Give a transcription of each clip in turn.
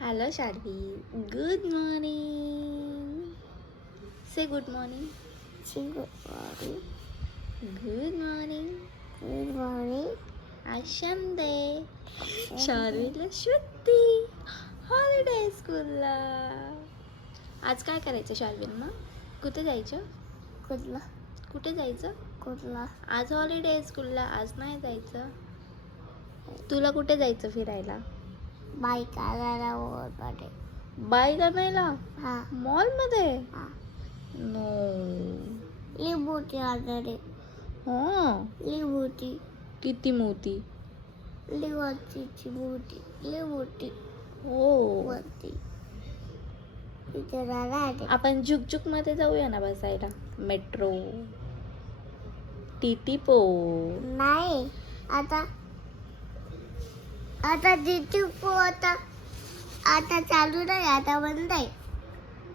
Hello Sharvi good morning say good morning Good morning. Good morning Good morning. आज Sunday शार्वीला सुट्टी holiday स्कूलला आज काय करायचं शार्वीन मग कुठे जायचं? कुठला? कुठे जायचं? कुठला? आज हॉलिडे स्कूलला आज नाही जायचं. तुला कुठे जायचं फिरायला? बाईक आणायला मध्ये बाईक आणायला हा. मॉलमध्ये? हा. नो. लिंबूची आणारे हां. लिंबूची. किती मोठी लिंबाची मोठी लिंबूची. हो. वरती. तिथे राहते आपण झुकझुकमध्ये जाऊया ना बसायला. मेट्रो. टीटीपो. नाही. आता आता जिथे आता आता चालू नाही आता बंद आहे.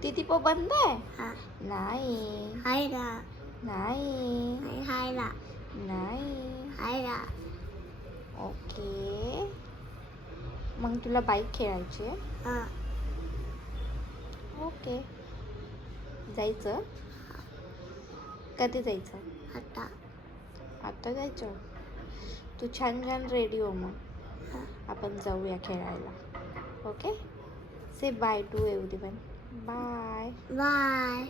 टीटीपो बंद आहे? हा. नाही. हाय ना. नाही. हाय हाय ना. नाही. हाय ना. ओके. मग तुला बाईक खेळायची आहे? हा. ओके. जायचं? कधी जायचं? आता. आता जायचं? तू छान छान रेडी हो मग. आपण जाऊया खेळायला. Okay say bye to everyone bye bye